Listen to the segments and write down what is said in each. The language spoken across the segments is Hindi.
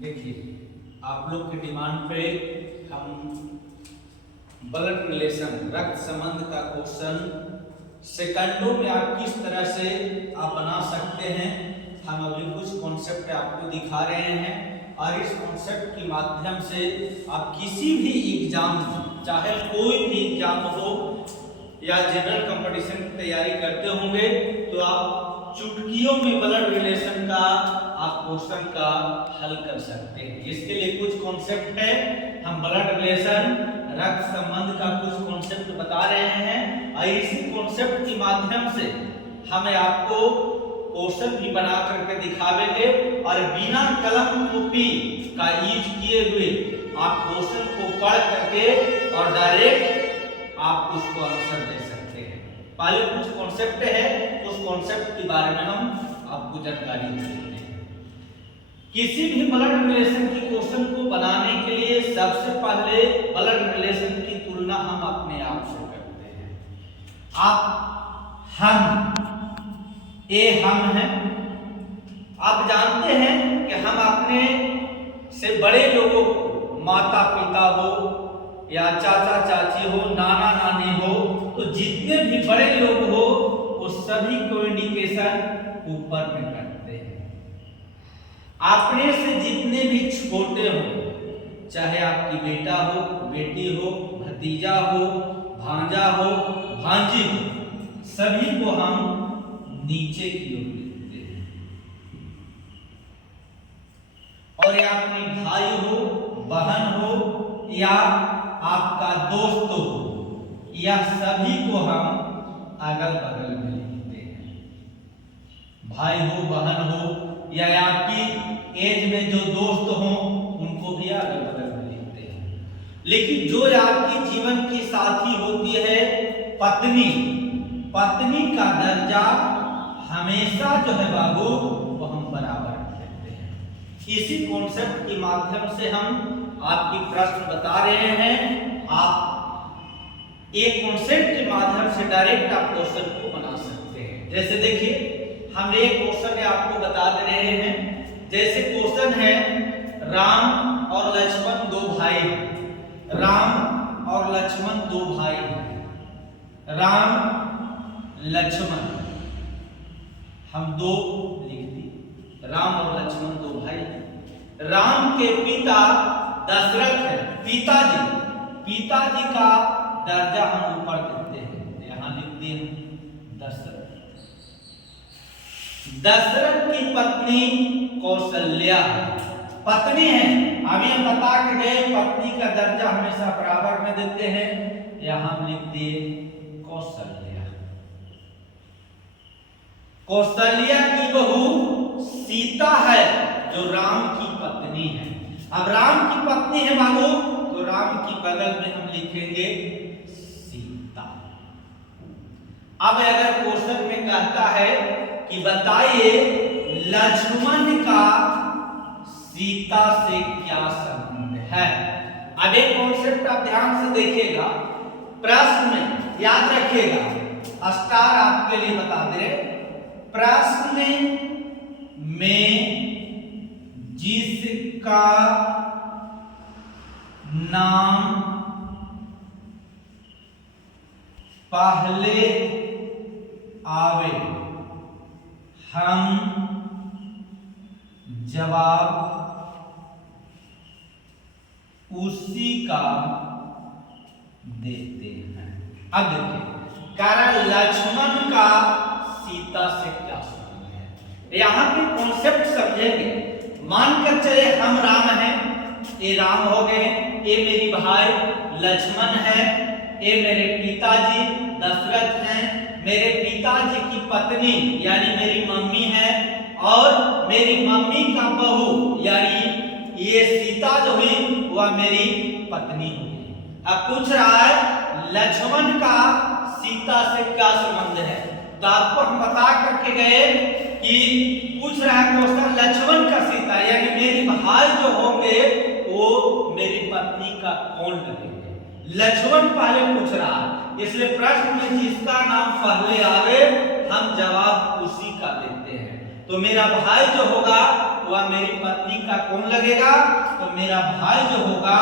देखिए आप लोग की डिमांड पे हम ब्लड रिलेशन रक्त संबंध का क्वेश्चन सेकंडों में आप किस तरह से आप बना सकते हैं, हम अभी कुछ कॉन्सेप्ट आपको दिखा रहे हैं और इस कॉन्सेप्ट के माध्यम से आप किसी भी एग्जाम चाहे कोई भी एग्जाम हो या जनरल कंपटीशन की तैयारी करते होंगे तो आप चुटकियों में ब्लड रिलेशन का आप क्वेश्चन का हल कर सकते हैं। इसके लिए कुछ कॉन्सेप्ट है, हम ब्लड रिलेशन रक्त संबंध का कुछ कॉन्सेप्ट बता रहे हैं और इसी कॉन्सेप्ट के माध्यम से हमें आपको क्वेश्चन भी बना करके दिखावेंगे और बिना कलम कॉपी का यूज किए हुए आप क्वेश्चन को पढ़ करके और डायरेक्ट आप उसको आंसर दे सकते हैं। पहले कुछ कॉन्सेप्ट है, उस कॉन्सेप्ट के बारे में हम आपको जानकारी देते हैं। किसी भी ब्लड रिलेशन की क्वेश्चन को बनाने के लिए सबसे पहले ब्लड रिलेशन की तुलना हम अपने आप से करते हैं। आप हम हैं, आप जानते हैं कि हम अपने से बड़े लोगों को, माता पिता हो या चाचा चाची हो, नाना नानी हो, तो जितने भी बड़े लोग हो वो सभी को इंडिकेशन ऊपर में करते हैं। अपने से जितने भी छोटे हो, चाहे आपकी बेटा हो, बेटी हो, भतीजा हो, भांजा हो, भांजी हो, सभी को हम नीचे की ओर लिखते हैं। और या अपनी भाई हो, बहन हो या आपका दोस्त हो, यह सभी को हम अगल बगल में लिखते हैं। भाई हो, बहन हो या आपकी एज में जो दोस्त हो उनको भी अगल बगल में लिखते हैं। लेकिन जो आपकी जीवन की साथी होती है, पत्नी, पत्नी का दर्जा हमेशा जो है बाबू वो हम बराबर देते हैं। इसी कॉन्सेप्ट के माध्यम से हम आपकी प्रश्न बता रहे हैं। आप एक कॉन्सेप्ट के माध्यम से डायरेक्ट आप क्वेश्चन को बना सकते हैं। जैसे देखिए हम एक क्वेश्चन है आपको बता दे रहे हैं। जैसे क्वेश्चन है राम और लक्ष्मण दो भाई हैं। राम और लक्ष्मण दो भाई हैं। राम लक्ष्मण हम दो लिख दी। राम और लक्ष्मण दो भाई हैं। राम के पिता दशरथ है, पिताजी, पिताजी का दर्जा हम ऊपर देते हैं, यहां लिख दिए दशरथ। दशरथ की पत्नी कौशल्या पत्नी है, अभी हम बता के गए पत्नी का दर्जा हमेशा बराबर में देते हैं, यहां लिख दिए कौशल्या। कौशल्या की बहू सीता है जो राम की पत्नी है। अब राम की पत्नी है बाबू तो राम की बगल में हम लिखेंगे सीता। अब अगर क्वेश्चन में कहता है कि बताइए लक्ष्मण का सीता से क्या संबंध है। अब एक कॉन्सेप्ट आप ध्यान से देखिएगा, प्रश्न में याद रखिएगा, स्टार आपके लिए बता दे रहे, प्रश्न में जिसका नाम पहले आवे हम जवाब उसी का देते हैं। अब देखिए कारण लक्ष्मण का सीता से क्या संबंध है, यहां पे कॉन्सेप्ट समझेंगे। मानकर चले हम राम हैं, ये राम हो गए, ये मेरी भाई लक्ष्मण है, ये मेरे पिताजी दशरथ हैं, मेरे पिताजी की पत्नी यानी मेरी मम्मी है और मेरी मम्मी का बहू यानी ये सीता जो हुई वह मेरी पत्नी हुई। अब पूछ रहा है लक्ष्मण का सीता से क्या संबंध है, तो आपको हम बता करके गए कि पूछ रहा है क्वेश्चन लक्ष्मण का सीता यानी मेरी भाई जो होंगे वो मेरी पत्नी का कौन लगेंगे। लक्ष्मण पहले पूछ रहा है, इसलिए प्रश्न में जिसका नाम पहले आवे हम जवाब उसी का देते हैं। तो मेरा भाई जो होगा वह मेरी पत्नी का कौन लगेगा? तो मेरा भाई जो होगा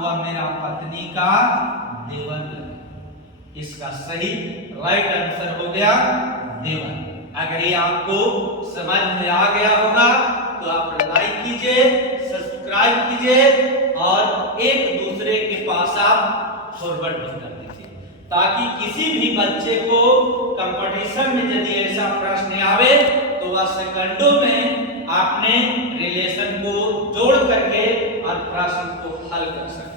वह मेरा पत्नी का देवर लगेगा। इसका सही राइट आंसर हो गया देवर। अगर ये आपको समझ में आ गया होगा तो आप लाइक कीजिए, सब्सक्राइब कीजिए और एक दूसरे के पास आप फॉरवर्ड भी कर दीजिए, ताकि किसी भी बच्चे को कंपटीशन में यदि ऐसा प्रश्न आवे तो वह सेकंडों में अपने रिलेशन को जोड़ करके और प्रश्न को हल कर सके।